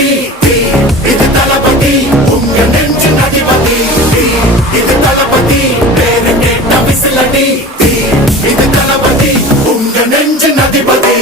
தளபதி இது தளபதி உங்க நெஞ்சு அதிபதி இது தளபதி பேரு கேட்ட விசிலடி இது தளபதி உங்க நெஞ்சு அதிபதி